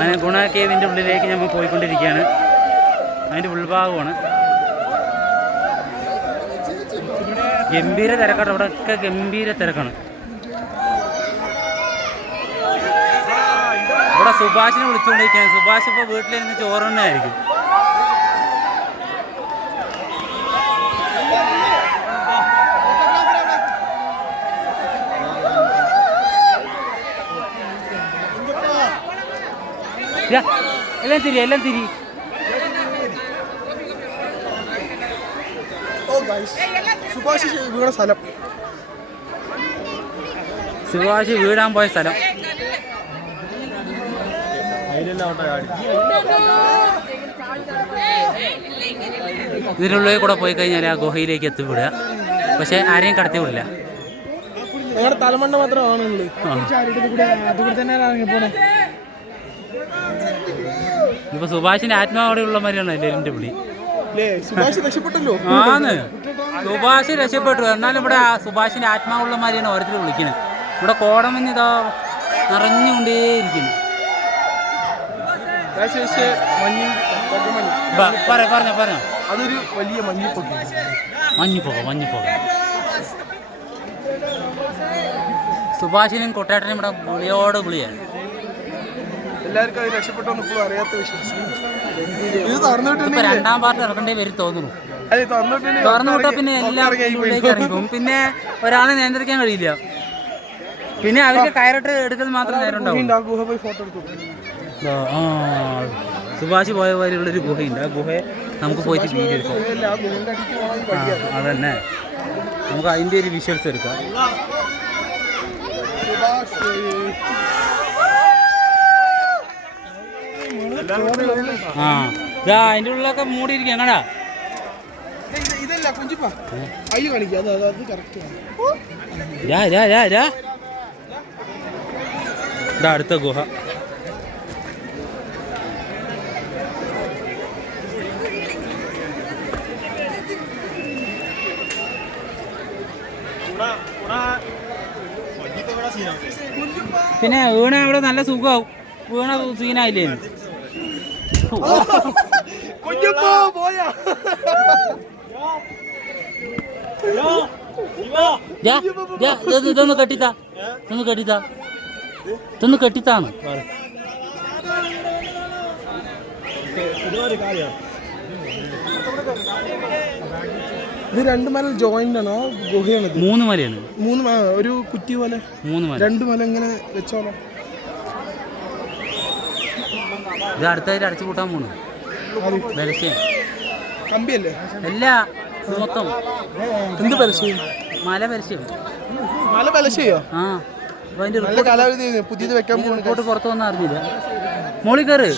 അങ്ങനെ ഗുണ കേവിന്റെ ഉള്ളിലേക്ക് നമ്മൾ പോയിക്കൊണ്ടിരിക്കുകയാണ്. അതിന്റെ ഉൾഭാഗമാണ്. ഗംഭീര തിരക്കാണ്. അവിടെ ഒക്കെ ഗംഭീര തിരക്കാണ്. ഇവിടെ സുഭാഷിനെ വിളിച്ചുകൊണ്ടിരിക്കുകയാണ്. സുഭാഷ് ഇപ്പോൾ വീട്ടിലിരുന്ന് ചോറുണ്ണായിരിക്കും എല്ലാം തിരി എല്ലാം തിരി. സുഭാഷ് വീണ സ്ഥലം. സുഭാഷ് വീടാൻ പോയ സ്ഥലം. ഇതിനുള്ളിൽ കൂടെ പോയി കഴിഞ്ഞാൽ ആ ഗുഹയിലേക്ക് എത്തിവിടുക. പക്ഷെ ആരെയും കടത്തി വിടില്ല. തലമണ്ണ മാത്രമാണുള്ളത് ആ. അതുകൂടെ തന്നെ ഇപ്പൊ സുഭാഷിന്റെ ആത്മാവോടെയുള്ള മാതിരിയാണ് എല്ലാവരുടെ വിളി സുഭാഷ് ആന്ന് സുഭാഷ് രക്ഷപ്പെട്ടു. എന്നാലും ഇവിടെ ആ സുഭാഷിന്റെ ആത്മാവുള്ള മാതിരിയാണ് ഓരോരുത്തർ വിളിക്കുന്നത് ഇവിടെ കോടമഞ്ഞ് ഇതാ നിറഞ്ഞുകൊണ്ടേയിരിക്കുന്നു പറഞ്ഞോ പറഞ്ഞോ അതൊരു വലിയ മഞ്ഞിപ്പൊക്കെ. മഞ്ഞിപ്പോക മഞ്ഞിപ്പോക സുഭാഷിനും കൊട്ടേട്ടനും ഇവിടെ വിളിയോട് വിളിയാണ് എല്ലാവർക്കും അത് രക്ഷപ്പെട്ടോന്ന് ഇപ്പോഴും അറിയാത്ത വിശ്വാസം. ഇത് ഇപ്പൊ തുറന്നിട്ടുണ്ടെങ്കിൽ രണ്ടാം പാർട്ട് ഇറക്കേണ്ടി വരും തോന്നുന്നു. അതെ തുറന്നിട്ടുണ്ടെങ്കിൽ തുറന്നു വിട്ടാൽ പിന്നെ എല്ലാം പുറത്തിറങ്ങി പോയി. പിന്നെ ഒരാളെ നിയന്ത്രിക്കാൻ കഴിയില്ല. പിന്നെ അവർക്ക് കയറിട്ട് എടുക്കുന്നത് മാത്രം നേരം സുഭാഷ് പോയ പോലെയുള്ള ഒരു ഗുഹയുണ്ട്. ആ ഗുഹയെ നമുക്ക് പോയിട്ട് വീഡിയോ എടുക്കാം അതന്നെ. നമുക്ക് അതിന്റെ ഒരു വിഷ്വൽസ് എടുക്കാം സുഭാഷ് ആ ഇതാ അതിന്റെ ഉള്ളിലൊക്കെ മൂടിയിരിക്കും. എങ്ങടാ അടുത്ത ഗുഹ. പിന്നെ വീണ അവിടെ നല്ല സുഖമാവും. വീണ സീനായില്ലേ? കുഞ്ഞപ്പ പോയാ. ഇതൊന്ന് കെട്ടിത്താ. ഇതൊന്ന് കെട്ടിത്താ. ഇതൊന്ന് കെട്ടിത്താണ് ഇത് രണ്ട് മല ജോയിന്റ് ആണോ? ഗുഹയാണ് മൂന്ന് മലയാണ്. മൂന്ന് ഒരു കുറ്റി പോലെ? മൂന്ന് മല. രണ്ട് മല ഇങ്ങനെ വെച്ചോളാം. ഇത് അടുത്തായിട്ട് അടച്ചു പൂട്ടാൻ പോണു. ബലസ്യം കമ്പിയല്ലേ? എല്ലാ മൊത്തം. എന്ത് പരസ്യം? മല പരസ്യം. മല പലശയോ ആ. അപ്പൊ അതിന്റെ നല്ല കലാവിധി പുതിയത് വെക്കാൻ പോകുന്നു പുറത്തു വന്നറിഞ്ഞില്ല മോളി കയറ്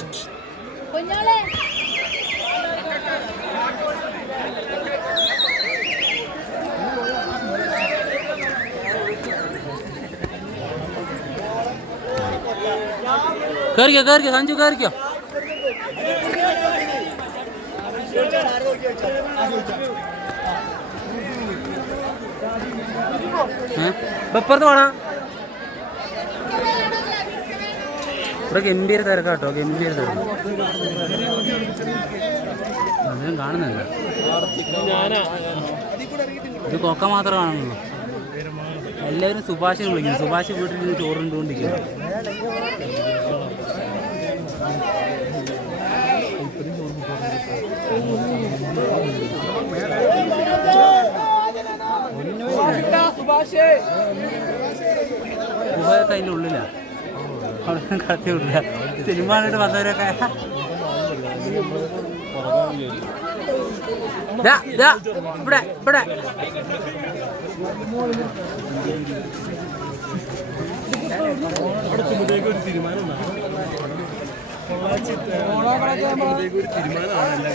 കയറിക്കോ കയറിക്കോ സഞ്ജു കയറിക്കോ? ബപ്പർ വേണോ ഇവിടെ ഗംഭീര തിരക്കാട്ടോ ഗംഭീര തിരക്ക്. അദ്ദേഹം കാണുന്നില്ല. ഇത് കൊക്ക മാത്രം കാണുന്നുള്ളൂ. എല്ലാവരും സുഭാഷിനെ വിളിക്കുന്നു. സുഭാഷ് വീട്ടിൽ നിന്ന് ചോറുണ്ടുകൊണ്ടിരിക്കുന്നു ഗുഹയൊക്കെ അതിന്റെ ഉള്ളിലാ. അവിടെ കടത്തി വിടില്ല സിനിമ കണ്ടിട്ട് വന്നവരൊക്കെ. ദാ, ഇവിടെ ഇവിടെ